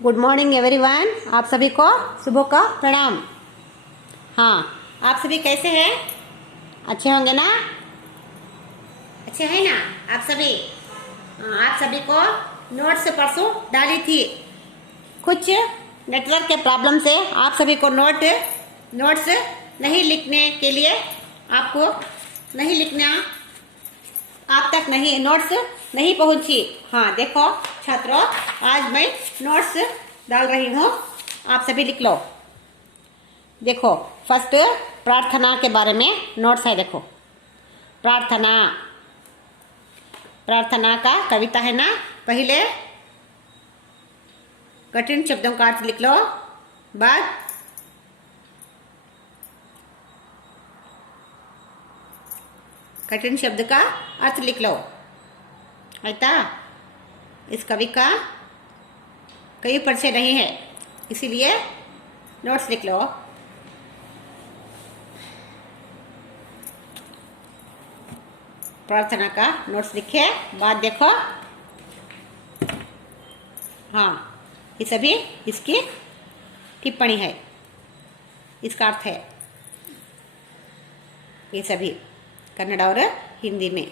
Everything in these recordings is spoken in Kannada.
Good morning everyone. आप सभी को सुबह का प्रणाम। हाँ, आप सभी कैसे हैं? अच्छे होंगे ना? अच्छे हैं ना आप सभी? आप सभी को नोट्स परसों डाली थी। कुछ नेटवर्क के प्रॉब्लम से आप सभी को नोट्स नहीं लिखने के लिए आपको नहीं लिखना, आप तक नहीं नोट्स नहीं पहुंची। हाँ देखो छात्रों, आज मैं नोट्स डाल रही हूँ, आप सभी लिख लो। देखो फर्स्ट प्रार्थना के बारे में नोट्स है। देखो प्रार्थना, प्रार्थना का कविता है ना। पहले कठिन शब्दों का अर्थ लिख लो, बाद कठिन शब्द का अर्थ लिख लो। आयता इस कवि का कई परिचय नहीं है, इसीलिए नोट्स लिख लो। प्रार्थना का नोट्स लिखे, बाद देखो। हाँ, ये सभी इसकी टिप्पणी है, इसका अर्थ है। ये सभी कन्नड़ और हिंदी में,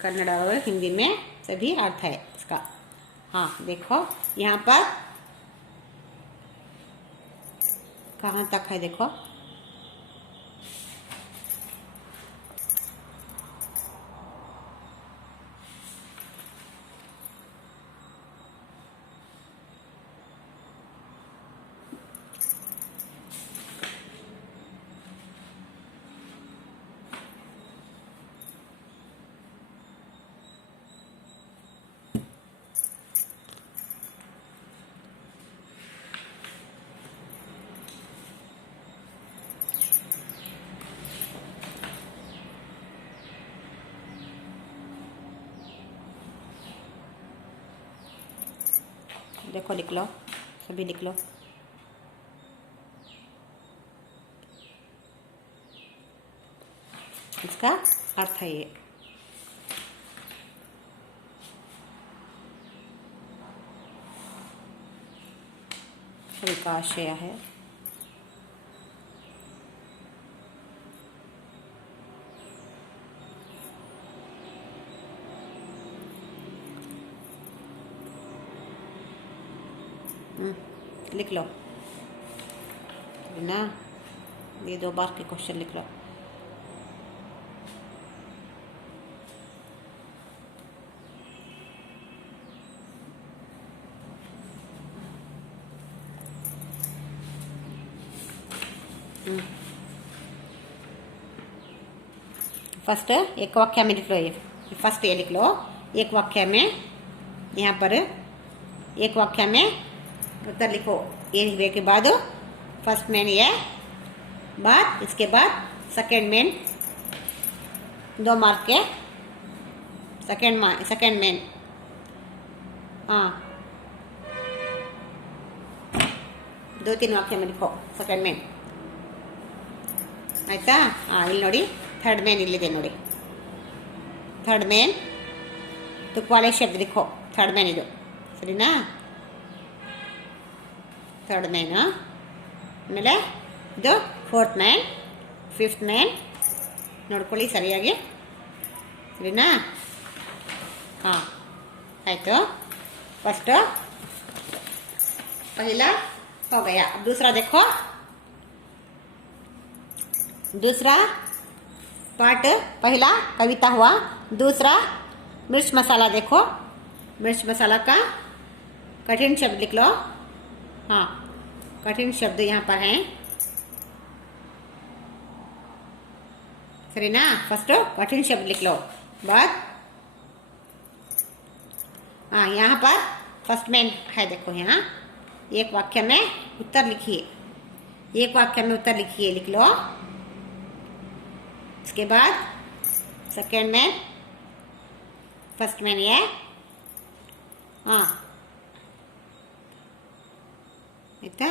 कन्नड़ और हिंदी में सभी अर्थ है इसका। हाँ देखो यहाँ पर कहाँ तक है, देखो देखो लिख लो, सभी लिख लो। इसका अर्थ है ये। सभी का आशय है। लिख लो ना, ये 2 बार के क्वेश्चन लिख लो। फर्स्ट एक वाक्य में लिख लो, ये फर्स्ट ये लिख लो। एक वाक्य में, यहाँ पर एक वाक्य में उत्तर लिखो। ये लिखने के बाद फर्स्ट मेन ये, बाद इसके बाद सेकेंड मेन, 2 मार्क के सेकेंड मेन। हाँ 2-3 वाक्य में लिखो सेकेंड मेन, ಆಯ್ತಾ? ಇಲ್ಲಿ ನೋಡಿ ಥರ್ಡ್ ಮೇನ್ ಇಲ್ಲಿದೆ ನೋಡಿ। ಥರ್ಡ್ ಮೇನ್ ತುಕ್ವಾಲೆ ಶಬ್ದ लिखो, ಥರ್ಡ್ ಮೇನ್ ಇದು ಸರಿನಾ? ಥರ್ಡ್ ಮೇನ್ ಆಮೇಲೆ ಇದು ಫೋರ್ತ್ ಮೇನ್, ಫಿಫ್ತ್ ಮೇನ್ ನೋಡ್ಕೊಳ್ಳಿ ಸರಿಯಾಗಿ, ಸರಿನಾ? हाँ ಆಯಿತು। फर्स्ट पहला हो गया, अब दूसरा देखो। दूसरा पार्ट, पहला कविता हुआ, दूसरा मिर्च मसाला। देखो मिर्च मसाला का कठिन शब्द लिख लो। हाँ कठिन शब्द यहाँ पर हैं, सही ना? फर्स्ट कठिन शब्द लिख लो, बाद हाँ यहाँ पर फर्स्ट में है। देखो यहाँ एक वाक्य में उत्तर लिखिए, एक वाक्य में उत्तर लिखिए, लिख लो। इसके बाद सेकेंड में, फर्स्ट में ये। हाँ इतना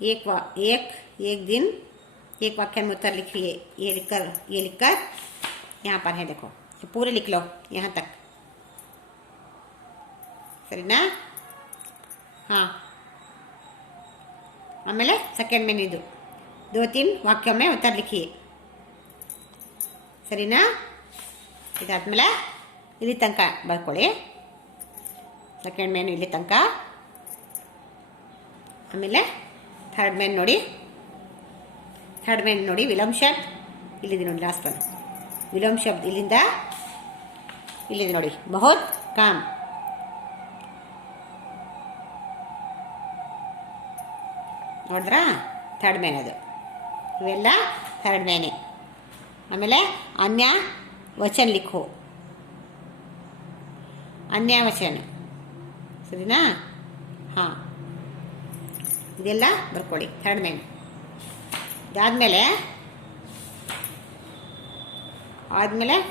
एक दिन एक वाक्य में उत्तर लिखिए, ये लिखकर यहाँ पर है। देखो पूरे लिख लो यहाँ तक। ಸರಿನಾ? ಹಾಂ, ಆಮೇಲೆ ಸೆಕೆಂಡ್ ಮೇನ್ ಇದು 2-3 वाक्यों में उत्तर लिखिए. ಸರಿನಾ? ಇದಾದ್ಮೇಲೆ ಇಲ್ಲಿ ತನಕ ಬರ್ಕೊಳ್ಳಿ. ಸೆಕೆಂಡ್ ಮೇನ್ ಇಲ್ಲಿ ತನಕ. ಆಮೇಲೆ ಥರ್ಡ್ ಮೇನ್ ನೋಡಿ. ಥರ್ಡ್ ಮೇನ್ ನೋಡಿ, ವಿಲೋಮ್ ಶಬ್ದ ಇಲ್ಲಿದೆ ನೋಡಿ, ಲಾಸ್ಟ್ ಒನ್ ವಿಲೋಮ್ ಶಬ್ದ ಇಲ್ಲಿಂದ ಇಲ್ಲಿದೆ ನೋಡಿ, ಬಹುತ್ ಕಾಮ್. ನೋಡಿದ್ರಾ? ಥರ್ಡ್ ಮೇನ್ ಅದು. ಇವೆಲ್ಲ ಥರ್ಡ್ ಮೇನೆ. ಆಮೇಲೆ ಅನ್ಯ ವಚನ ಲಿಖೋ, ಅನ್ಯ ವಚನ. ಸರಿನಾ? ಹಾಂ, ಇದೆಲ್ಲ ಬರ್ಕೊಳ್ಳಿ ಥರ್ಡ್ ಮೇನ್. ಇದಾದಮೇಲೆ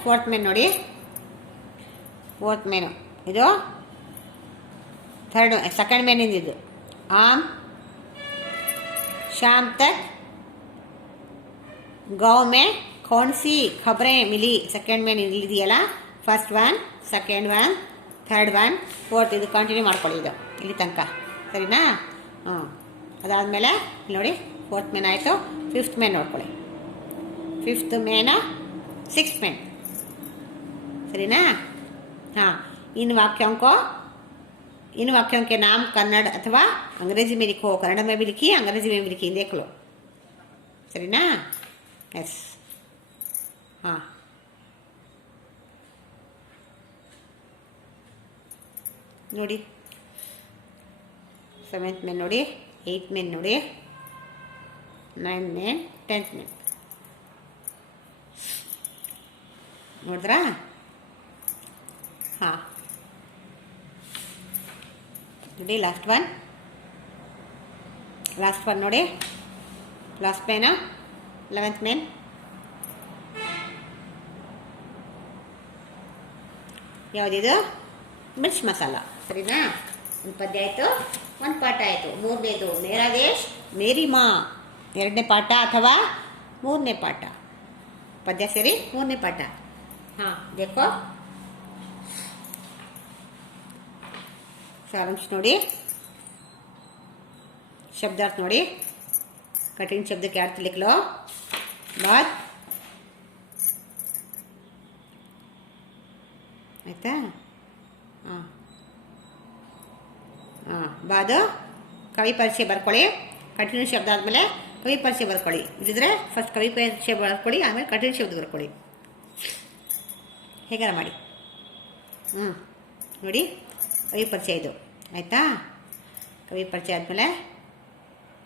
ಫೋರ್ತ್ ಮೇನ್ ನೋಡಿ. ಫೋರ್ತ್ ಮೇನು ಇದು ಸೆಕೆಂಡ್ ಮೇನಿಂದ ಇದು. ಆಮ್ शाम तक गाँव में कौन सी खबरें मिली. सेकेंड में ಇಲ್ಲಿದೆಯಲ್ಲ, first one, second one, third one, fourth. ಇದು ಕಂಟಿನ್ಯೂ ಮಾಡ್ಕೊಳ್ಳಿ ಇದು ಇಲ್ಲಿ ತನಕ. ಸರಿನಾ? ಹಾಂ, ಅದಾದಮೇಲೆ ನೋಡಿ ಫೋರ್ತ್ ಮೇನ್ ಆಯಿತು. ಫಿಫ್ತ್ ಮೇನ್ ನೋಡ್ಕೊಳ್ಳಿ. ಫಿಫ್ತ್ ಮೇನ ಸಿಕ್ಸ್ತ್ ಮೇನ್. ಸರಿನಾ? हाँ, इन वाक्यों के नाम कन्नड़ अथवा अंग्रेजी में लिखो. कन्नड़ में भी लिखिए, अंग्रेजी में भी लिखिए, देख लो. सही ना? यस. हाँ, ನೋಡಿ 7th ಮೇನ್ ನೋಡಿ, 8th ಮೇನ್ ನೋಡಿ, 9th ಮೇನ್, 10th ಮೇನ್. ನೋಡಿದ್ರಾ? ಹಾಂ, ನೋಡಿ ಲಾಸ್ಟ್ ಒನ್ ನೋಡಿ. ಲಾಸ್ಟ್ ಮೇನ 11th ಮೇನ್. ಯಾವುದಿದು? ಮಿರ್ಚ್ ಮಸಾಲ. ಸರಿನಾ? ಒಂದು ಪದ್ಯ ಆಯಿತು, ಒಂದು ಪಾಠ ಆಯಿತು. ಮೂರನೇದು ಮೇರಾ ದೇಶ್ ಮೇರಿ ಮಾ, ಎರಡನೇ ಪಾಠ ಅಥವಾ ಮೂರನೇ ಪಾಠ. ಪದ್ಯ ಸೇರಿ ಮೂರನೇ ಪಾಠ. ಹಾಂ, ದೇಖೋ सारांश नोड़ी. शब्दार्थ नोड़ी. कठिन शब्द के अर्थ लिख लो. बाद आयता? हाँ हाँ, बाद कवि परिचय ಬರ್ಕೊಳ್ಳಿ. ಕಠಿಣ ಶಬ್ದ ಆದಮೇಲೆ ಕವಿ ಪರಿಚಯ ಬರ್ಕೊಳ್ಳಿ. ಇಲ್ಲಿದ್ರೆ ಫಸ್ಟ್ ಕವಿ ಪರಿಚಯ ಬರ್ಕೊಳ್ಳಿ, ಆಮೇಲೆ ಕಠಿಣ ಶಬ್ದ ಬರ್ಕೊಳ್ಳಿ. ಹೇಗಾರ ಮಾಡಿ. ನೋಡಿ, ಕವಿ ಪರಿಚಯ ಇದು ಆಯಿತಾ? ಕವಿ ಪರಿಚಯ ಆದಮೇಲೆ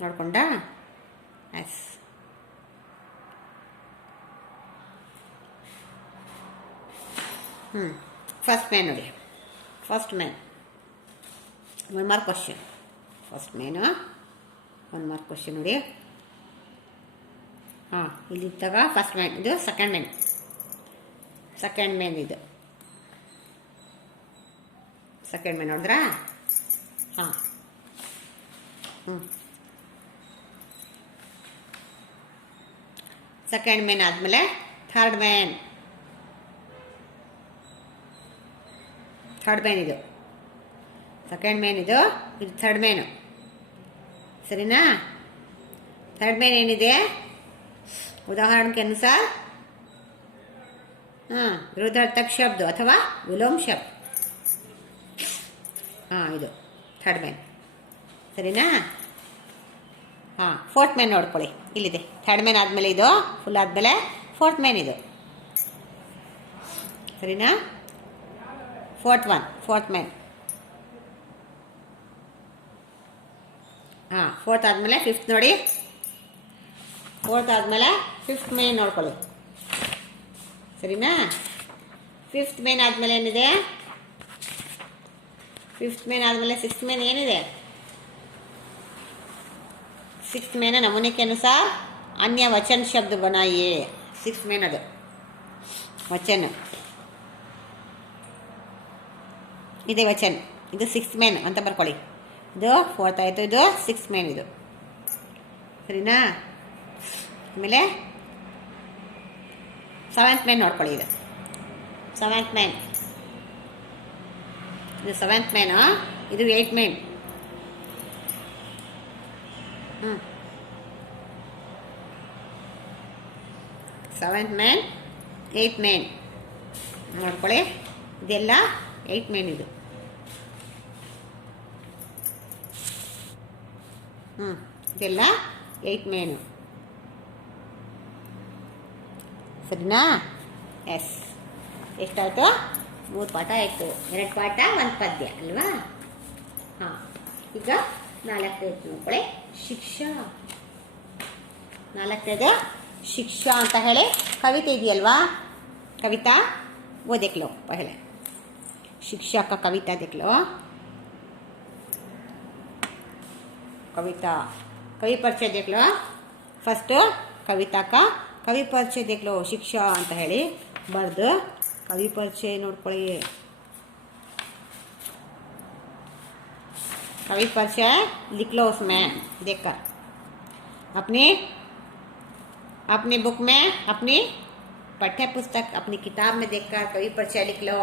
ನೋಡ್ಕೊಂಡ. ಎಸ್, ಫಸ್ಟ್ ಮೇನ್ ನೋಡಿ. First main 1 mark question. First main 1 mark question ನೋಡಿ. ಹಾಂ, ಇಲ್ಲಿದ್ದಾಗ ಫಸ್ಟ್ ಮೇನ್ ಇದು. ಸೆಕೆಂಡ್ ಮೇನ್ ಇದು. ಸೆಕೆಂಡ್ ಮೇನ್ ನೋಡಿದ್ರಾ? ಹಾಂ, ಸೆಕೆಂಡ್ ಮೇನ್ ಆದಮೇಲೆ ಥರ್ಡ್ ಮೇನ್ ಇದು. ಸೆಕೆಂಡ್ ಮೇನ್ ಇದು ಥರ್ಡ್ ಮೇನು. ಸರಿನಾ? ಥರ್ಡ್ ಮೇನ್ ಏನಿದೆ? ಉದಾಹರಣೆ के अनुसार ವಿರುದ್ಧಾರ್ಥಕ ಶಬ್ದ ಅಥವಾ ವಿಲೋಮ ಶಬ್ದ. ಹಾಂ, ಇದು ಥರ್ಡ್ ಮೇನ್. ಸರಿನಾ? ಹಾಂ, ಫೋರ್ತ್ ಮೇನ್ ನೋಡ್ಕೊಳ್ಳಿ. ಇಲ್ಲಿದೆ ಥರ್ಡ್ ಮೇನ್ ಆದಮೇಲೆ ಇದು ಫುಲ್ ಆದಮೇಲೆ ಫೋರ್ತ್ ಮೇನ್ ಇದು. ಸರಿನಾ? Fourth main. ಹಾಂ, ಫೋರ್ತ್ ಆದಮೇಲೆ ಫಿಫ್ತ್ ನೋಡಿ. ಫೋರ್ತ್ ಆದಮೇಲೆ ಫಿಫ್ತ್ ಮೇನ್ ನೋಡ್ಕೊಳ್ಳಿ. ಸರಿನಾ? ಫಿಫ್ತ್ ಮೇನ್ ಆದಮೇಲೆ ಏನಿದೆ? ಫಿಫ್ತ್ ಮೇನ್ ಆದಮೇಲೆ ಸಿಕ್ಸ್ತ್ ಮೇನ್ ಏನಿದೆ? सिक्स्थ में ना नमूने के अनुसार अन्य वचन शब्द बनाइए. सिक्स्थ में ಅದು ವಚನ ಇದೆ. ವಚನ ಇದು ಸಿಕ್ಸ್ತ್ ಮೇನ್ ಅಂತ ಬರ್ಕೊಳ್ಳಿ. ಇದು ಫೋರ್ತ್ ಆಯಿತು, ಇದು ಸಿಕ್ಸ್ತ್ ಮೇನ್ ಇದು. ಸರಿನಾ? ಆಮೇಲೆ ಸೆವೆಂತ್ ಮೇನ್ ನೋಡ್ಕೊಳ್ಳಿ. ಇದು ಸೆವೆಂತ್ ಮೇನ್. ಇದು ಸೆವೆಂತ್ ಮೇನ್, ಇದು eight main. Seventh main, eight main ನೋಡ್ಕೊಳ್ಳಿ. ಇದೆಲ್ಲ ಏಯ್ಟ್ ಮೇನ್ ಇದು. ಇದೆಲ್ಲ ಏಯ್ಟ್ ಮೇನು. ಸರಿನಾ? ಎಸ್. ಎಷ್ಟಾಯಿತು? 3 ಪಾಠ ಆಯಿತು. 2 ಪಾಠ 1 ಪದ್ಯ ಅಲ್ವಾ? ಹಾಂ. ಈಗ 4ನೇದು ನೋಡ್ಕೊಳ್ಳಿ, ಶಿಕ್ಷಾ. 4ನೇದು ಶಿಕ್ಷಾ ಅಂತ ಹೇಳಿ ಕವಿತೆ ಇದೆಯಲ್ವಾ? कविता वो देख लो पहले. शिक्षा का कविता देख लो. कविता कवि परिचय देख लो. फर्स्ट कविता का कवि परिचय देख लो. शिक्षा ಅಂತ ಹೇಳಿ ಬರ್ದು कवि परिचय ನೋಡ್ಕೊಳ್ಳಿ. कवि परिचय लिख लो उसमें देखकर. अपनी बुक में, अपनी पाठ्य पुस्तक, अपनी किताब में देखकर कवि परिचय लिख लो.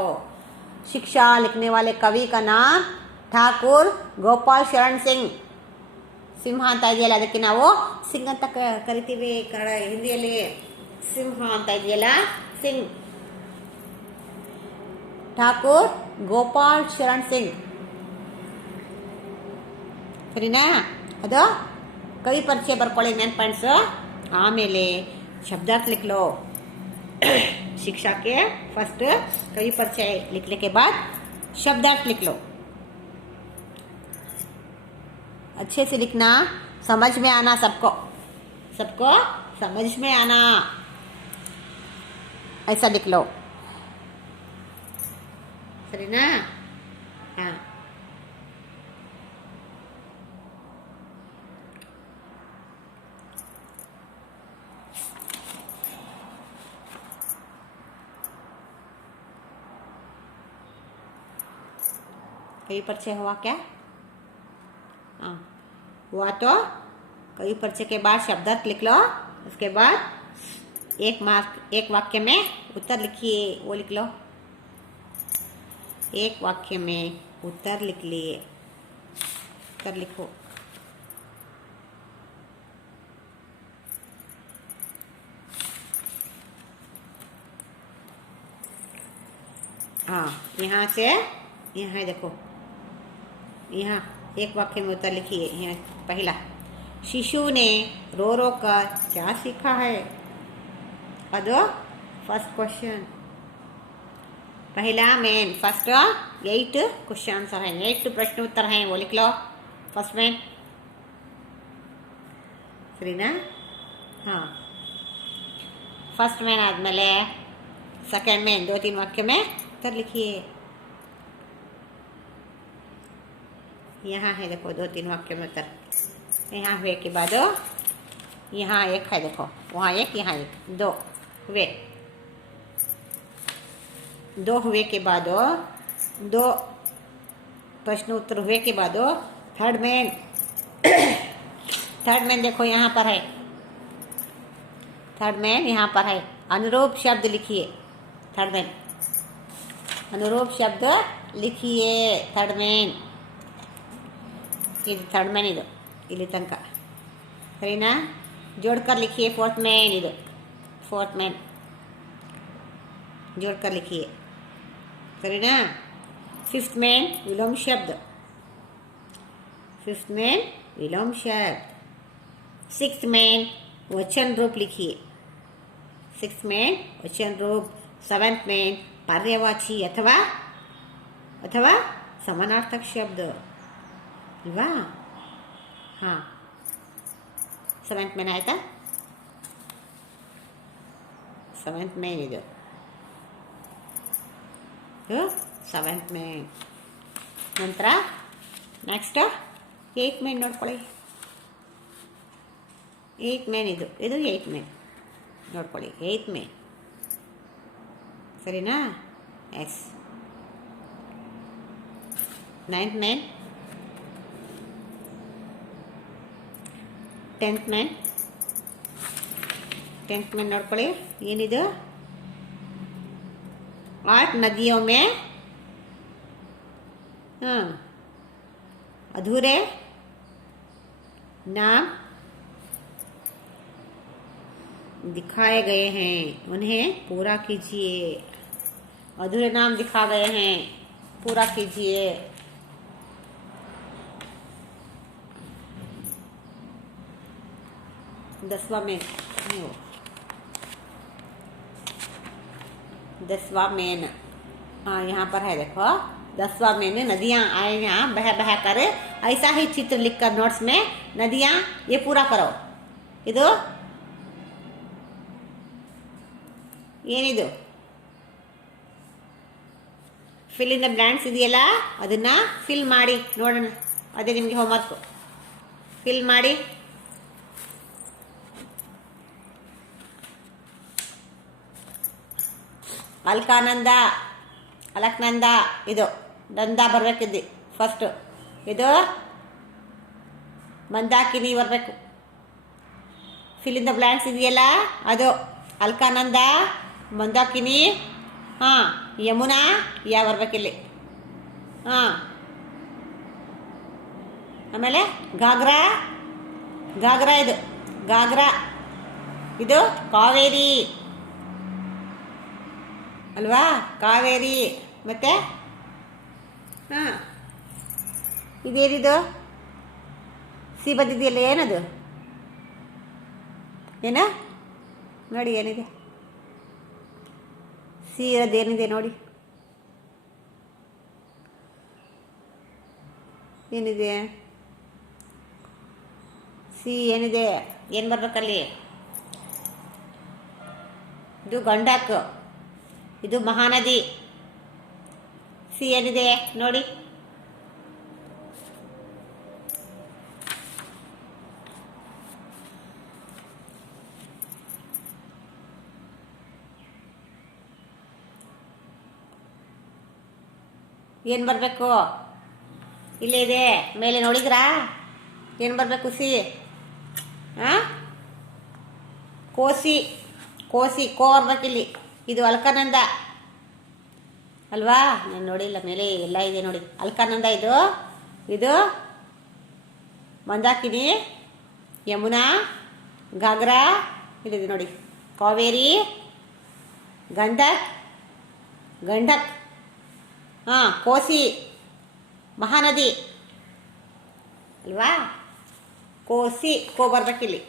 शिक्षा लिखने वाले कवि का नाम ठाकुर गोपाल शरण सिंह. ಸಿಂಹ ಅಂತ ಇದೆಯಲ್ಲ, ಅದಕ್ಕೆ ನಾವು ಸಿಂಗ್ ಅಂತ ಕರಿತೀವಿ ಕನ್ನಡ ಹಿಂದಿಯಲ್ಲಿ. ಸಿಂಹ ಅಂತ ಇದೆಯಲ್ಲ, ಸಿಂಗ್. ಠಾಕೂರ್ ಗೋಪಾಲ್ ಶರಣ್ ಸಿಂಗ್. ಸರಿನಾ? ಅದು ಕವಿ ಪರಿಚಯ ಬರ್ಕೊಳ್ಳಿ, ನೆನ್ ಪಾಯಿಂಟ್ಸು. ಆಮೇಲೆ शब्दार्थ लिख लो. शिक्षा के फर्स्ट कवि परिचय लिखने के बाद शब्दार्थ लिख लो. अच्छे से लिखना, समझ में आना सबको, सबको समझ में आना, ऐसा लिख लो. सही ना? हाँ. कवि परिचय हुआ क्या? हाँ हुआ. तो कवि परिचय के बाद शब्दार्थ लिख लो. उसके बाद एक वाक्य में उत्तर लिखिए, वो लिख लो. एक वाक्य में उत्तर लिख लिए. उत्तर लिखो. हाँ, यहाँ से यहाँ देखो, यहाँ एक वाक्य में उत्तर लिखिए. यहाँ पहला, शिशु ने रो रो कर क्या सीखा है? अदो फर्स्ट क्वेश्चन. पहला मेन फर्स्ट 8 क्वेश्चन आंसर है, 8 प्रश्न उत्तर हैं, वो लिख लो. First main. सही ना? हाँ. फर्स्ट मेन आदमेले सेकेंड मेन 2-3 वाक्य में उत्तर लिखिए. यहाँ है देखो 2-3 वाक्य में उत्तर. यहाँ हुए के बाद यहाँ एक है देखो, वहाँ एक, यहाँ एक, 2 हुए. 2 हुए के बाद 2 प्रश्न उत्तर हुए के बाद थर्ड मेन. थर्ड मेन देखो यहाँ पर है. थर्ड मेन यहाँ पर है. अनुरूप शब्द लिखिए. थर्ड मेन अनुरूप शब्द लिखिए. थर्ड मेन ಇದು ಥರ್ಡ್ ಮೇನ್, ಇದು ಇಲ್ಲಿ ತನಕ. ಸರಿನಾ? जोड़कर लिखिए. फोर्थ मेन, ಇದು फोर्थ मेन जोड़कर लिखिए. सरीना? फिफ्थ मेन विलोम शब्द. फिफ्थ मेन विलोम शब्द. सिक्स्थ मेन वचन रूप लिखिए. सिक्स्थ मेन वचन रूप. सेवेंथ मेन पर्यायवाची अथवा अथवा समानार्थक शब्द अल्वा. हाँ, सेवेंथ मेन आयता. सेवेंथ मेन ಇದು ಸೆವೆಂತ್ ಮೇನ್. ನಂತರ ನೆಕ್ಸ್ಟ್ 8th ಮೇನ್ ನೋಡ್ಕೊಳ್ಳಿ. 8th ಮೇನ್ ಇದು 8th ಮೇನ್ ನೋಡ್ಕೊಳ್ಳಿ. 8th main. ಸರಿನಾ? S. 9th main. 10th main. 10th main ನೋಡ್ಕೊಳ್ಳಿ. ಏನಿದು? 8 नदियों में हाँ, अधूरे नाम दिखाए गए हैं, उन्हें पूरा कीजिए। अधूरे नाम दिखा गए हैं, पूरा कीजिए। 10वां मेन, 10वां मेन, हाँ यहाँ पर है देखो। 10वां मेन, नदियाँ आए यहाँ बह बह कर। ऐसा ही चित्र लिखकर नोट्स में नदियाँ, ये पूरा करो। ಇದು ಏನಿದು ಫಿಲ್ ಇನ್ ದ ಬ್ಲ್ಯಾಂಕ್ಸ್ ಇದೆಯಲ್ಲ, ಅದನ್ನ ಫಿಲ್ ಮಾಡಿ ನೋಡೋಣ. ಅದೇ ನಿಮಗೆ ಹೋಮ್ವರ್ಕ್. ಫಿಲ್ ಮಾಡಿ. ಅಲ್ಕಾನಂದ, ಅಲಕ್ನಂದ, ಇದು ನಂದ ಬರಬೇಕಿದ್ದಿ ಫಸ್ಟು. ಇದು ಮಂದಾಕಿನಿ ಬರಬೇಕು. ಫಿಲ್ ಇನ್ ದ ಬ್ಲ್ಯಾಂಕ್ಸ್ ಇದೆಯಲ್ಲ, ಅದು ಅಲ್ಕಾನಂದ, ಮಂದಾಕಿನಿ, ಹಾಂ, ಯಮುನಾ, ಯಾ ಬರ್ಬೇಕಿಲ್ಲಿ. ಹಾಂ, ಆಮೇಲೆ ಘಾಗ್ರಾ, ಘಾಗ್ರಾ ಇದು ಘಾಗ್ರಾ, ಇದು ಕಾವೇರಿ ಅಲ್ವಾ, ಕಾವೇರಿ. ಮತ್ತೆ ಹಾಂ, ಇದೇನಿದು ಸಿ ಬಂದಿದೆಯಲ್ಲ, ಏನದು, ಏನ ನೋಡಿ ಏನಿದೆ ಸಿ ಇರೋದು, ಏನಿದೆ ನೋಡಿ, ಏನಿದೆ ಸಿ, ಏನಿದೆ, ಏನು ಬರ್ಬೇಕಲ್ಲಿ. ಇದು ಗಂಡಕ್, ಇದು ಮಹಾನದಿ. ಸಿ ಏನಿದೆ ನೋಡಿ. ಏನು ಬರಬೇಕು, ಇಲ್ಲೇ ಇದೆ ಮೇಲೆ ನೋಡಿದ್ರಾ, ಏನು ಬರಬೇಕು ಸಿ. ಹಾಂ, ಕೋಸಿ, ಕೋಸಿ, ಕೋ ಬರ್ಬೇಕಿಲ್ಲಿ. ಇದು ಅಲ್ಕಾನಂದ ಅಲ್ವಾ, ನಾನು ನೋಡಿಲ್ಲ, ಮೇಲೆ ಎಲ್ಲ ಇದೆ ನೋಡಿ. ಅಲ್ಕಾನಂದ ಇದು, ಇದು ಮಂದಾಕಿನಿ, ಯಮುನಾ, ಘಾಗ್ರಾ, ಇಲ್ಲಿದೆ ನೋಡಿ, ಕಾವೇರಿ, ಗಂಡಕ್, ಗಂಡಕ್, ಹಾಂ, ಕೋಸಿ, ಮಹಾನದಿ ಅಲ್ವಾ. ಕೋಸಿ, ಕೋ ಬರ್ಬೇಕಿಲ್ಲಿ.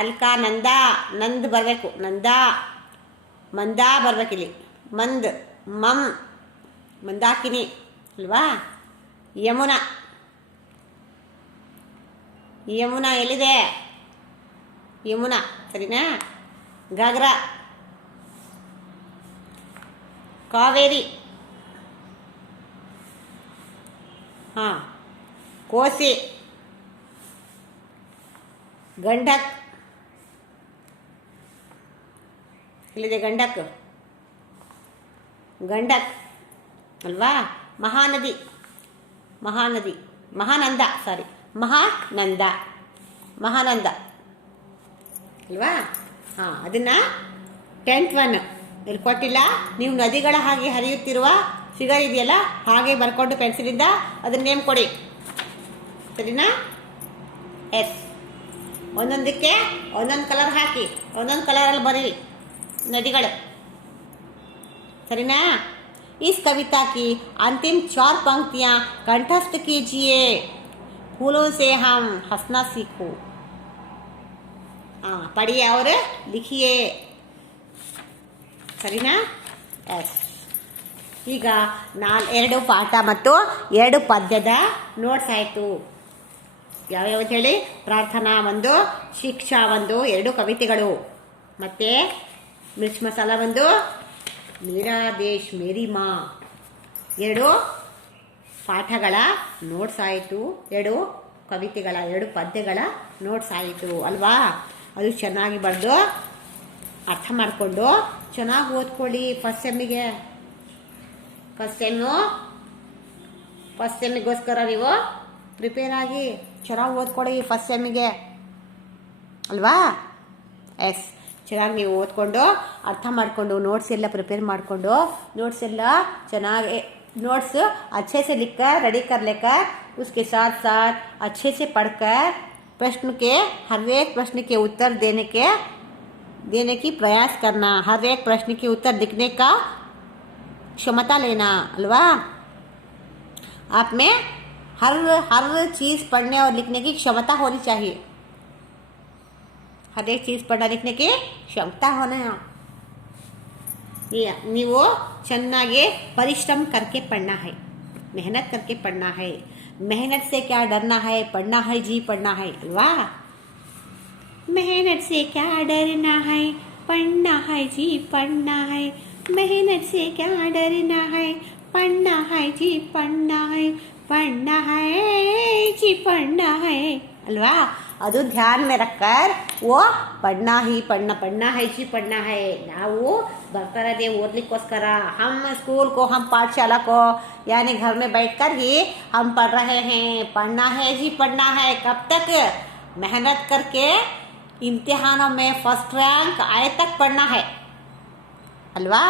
ಅಲ್ಕಾನಂದ, ನಂದ್ ಬರಬೇಕು, ನಂದ, ಮಂದ ಬರ್ಬೇಕಿಲ್ಲಿ. ಮಂದ್, ಮಮ್, ಮಂದಾಕಿನಿ ಅಲ್ವಾ. ಯಮುನಾ, ಯಮುನಾ ಎಲ್ಲಿದೆ, ಯಮುನಾ ಸರಿನಾ. ಘಾಗ್ರಾ, ಕಾವೇರಿ, ಹಾಂ, ಕೋಸಿ, ಗಂಡಕ್, ಇಲ್ಲಿದೆ ಗಂಡಕ್, ಗಂಡಕ್ ಅಲ್ವಾ. ಮಹಾನದಿ, ಮಹಾನದಿ, ಮಹಾನಂದ, ಸಾರಿ, ಮಹಾನಂದ, ಮಹಾನಂದ ಅಲ್ವಾ. ಹಾಂ, ಅದನ್ನು 10th 1 ಇಲ್ಲಿ ಕೊಟ್ಟಿಲ್ಲ, ನೀವು ನದಿಗಳ ಹಾಗೆ ಹರಿಯುತ್ತಿರುವ ಫಿಗರ್ ಇದೆಯಲ್ಲ, ಹಾಗೆ ಬರ್ಕೊಂಡು ಪೆನ್ಸಿಲಿಂದ ಅದನ್ನ ನೇಮ್ ಕೊಡಿ, ಸರಿನಾ. ಎಸ್, ಒಂದೊಂದಕ್ಕೆ ಒಂದೊಂದು ಕಲರ್ ಹಾಕಿ, ಒಂದೊಂದು ಕಲರಲ್ಲಿ ಬರೀರಿ ನದಿಗಳು, ಸರಿನಾ. इस कविता की अंतिम 4 पंक्तियाँ कंठस्थ कीजिए. फूलों से हम हंसना सीखो. हाँ, पढ़िए और लिखिए, ಸರಿನಾ. ಎಸ್, ಈಗ 2 ಪಾಠ ಮತ್ತು 2 ಪದ್ಯದ ನೋಟ್ಸ್ ಆಯಿತು. ಯಾವ್ಯಾವ ಹೇಳಿ, ಪ್ರಾರ್ಥನಾ 1, ಶಿಕ್ಷಾ 1, 2 ಕವಿತೆಗಳು, ಮತ್ತು ಮಿರ್ಚ್ ಮಸಾಲ 1, ಮೇರಾ ದೇಶ್ ಮೇರಿ ಮಾ 2 ಪಾಠಗಳ ನೋಟ್ಸ್ ಆಯಿತು, 2 ಕವಿತೆಗಳ 2 ಪದ್ಯಗಳ ನೋಟ್ಸ್ ಆಯಿತು ಅಲ್ವಾ. ಅದು ಚೆನ್ನಾಗಿ ಬರೆದು ಅರ್ಥ ಮಾಡಿಕೊಂಡು ಚೆನ್ನಾಗಿ ಓದ್ಕೊಳ್ಳಿ. ಫಸ್ಟ್ ಸೆಮ್ಮಿಗೆ, ಫಸ್ಟ್ ಸೆಮ್ಮಿಗೋಸ್ಕರ ನೀವು ಪ್ರಿಪೇರ್ ಆಗಿ ಚೆನ್ನಾಗಿ ಓದ್ಕೊಳ್ಳಿ ಫಸ್ಟ್ ಸೆಮ್ಮಿಗೆ ಅಲ್ವಾ. ಎಸ್, ಚೆನ್ನಾಗಿ ನೀವು ಓದ್ಕೊಂಡು ಅರ್ಥ ಮಾಡಿಕೊಂಡು ನೋಟ್ಸ್ ಎಲ್ಲ ಪ್ರಿಪೇರ್ ಮಾಡಿಕೊಂಡು ನೋಟ್ಸ್ ಎಲ್ಲ ಚೆನ್ನಾಗಿ नोट्स अच्छे से लिखकर रेडी कर लेकर उसके साथ साथ अच्छे से पढ़कर प्रश्न के हर एक प्रश्न के उत्तर देने की प्रयास करना, हर एक प्रश्न के उत्तर लिखने का क्षमता लेना, अल्वा। आप में हर चीज पढ़ने और लिखने की क्षमता होनी चाहिए, हर एक चीज पढ़ने लिखने की क्षमता होना। ನೀವು ಚೆನ್ನಾಗಿ परिश्रम करके पढ़ना है, मेहनत करके पढ़ना है। मेहनत से क्या डरना है, पढ़ना है जी पढ़ना है, अल्वा। मेहनत से क्या डरना है, पढ़ना है जी पढ़ना है। मेहनत से क्या डरना है, पढ़ना है जी पढ़ना है। पढ़ना है जी पढ़ना है, अल्वा। ಅದು ಧ್ಯಾನ में रखकर वो पढ़ना है जी पढ़ना है। ನಾವು ಬರ್ತಾ ಇರೋದೇ ಓದಲಿಕ್ಕೋಸ್ಕರ, हम स्कूल को, हम पाठशाला को यानी घर में बैठकर ही हम पढ़ रहे हैं। पढ़ना है जी पढ़ना है। कब तक? मेहनत करके इम्तिहानों में फर्स्ट रैंक आए तक पढ़ना है, अल्वा।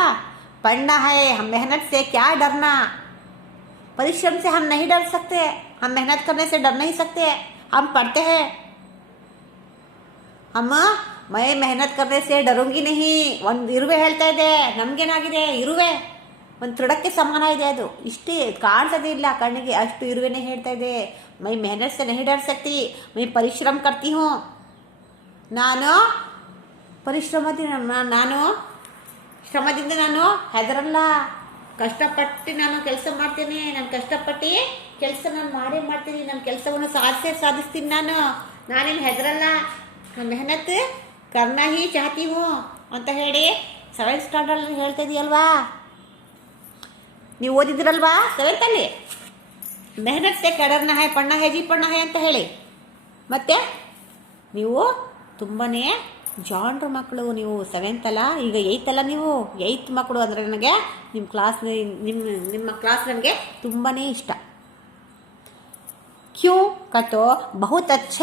पढ़ना है। हम मेहनत से क्या डरना, परिश्रम से हम नहीं डर सकते, हम मेहनत करने से डर नहीं सकते। हम पढ़ते हैं, मैं मेहनत करने से डरूंगी नहीं। ಒಂದು ಇರುವೆ ಹೇಳ್ತಾ ಇದೆ, ನಮ್ಗೇನಾಗಿದೆ, ಇರುವೆ ಒಂದು ತೃಡಕ್ಕೆ ಸಮಾನ ಇದೆ, ಅದು ಇಷ್ಟೇ ಕಾಣಿಸೋದೇ ಇಲ್ಲ ಕಣ್ಣಿಗೆ, ಅಷ್ಟು ಇರುವೆನೇ ಹೇಳ್ತಾ ಇದೆ। मैं मेहनत से नहीं डर सकती, मैं परिश्रम करती हूँ। ನಾನು ಶ್ರಮದಿಂದ ನಾನು ಹೆದರಲ್ಲ, ಕಷ್ಟಪಟ್ಟು ನಾನು ಕೆಲಸ ಮಾಡ್ತೇನೆ। ನಾನು ಕಷ್ಟಪಟ್ಟು ಕೆಲಸ ನಾನು ಮಾಡ್ತೀನಿ, ನನ್ನ ಕೆಲಸವನ್ನು ಸಾಧಿಸ್ತೀನಿ। ನಾನೇನು ಹೆದರಲ್ಲ, ನಾನು ಮೆಹನತ್ करना ही चाहती हूँ ಅಂತ ಹೇಳಿ 7th ಸ್ಟ್ಯಾಂಡರ್ಡ್ ಹೇಳ್ತಾ ಇದೆಯಲ್ವಾ, ನೀವು ಓದಿದ್ರಲ್ವಾ 7th ಅಲ್ಲಿ। ಮೆಹನತ್ ಸೆ ಕಡರ್ನ ಹೈ ಪಡ್ನ ಹೈ ಜಿ ಪಡ್ನ ಹೈ ಅಂತ ಹೇಳಿ। ಮತ್ತೆ ನೀವು ತುಂಬಾನೇ ಜಾಣರು ಮಕ್ಕಳು, ನೀವು 7th ಅಲ್ಲ, ಈಗ 8th ಅಲ್ಲ, ನೀವು 8th ಮಕ್ಕಳು ಅಂದರೆ ನನಗೆ ನಿಮ್ಮ ಕ್ಲಾಸ್ ನನಗೆ ತುಂಬಾನೇ ಇಷ್ಟ। क्यों का तो बहुत अच्छे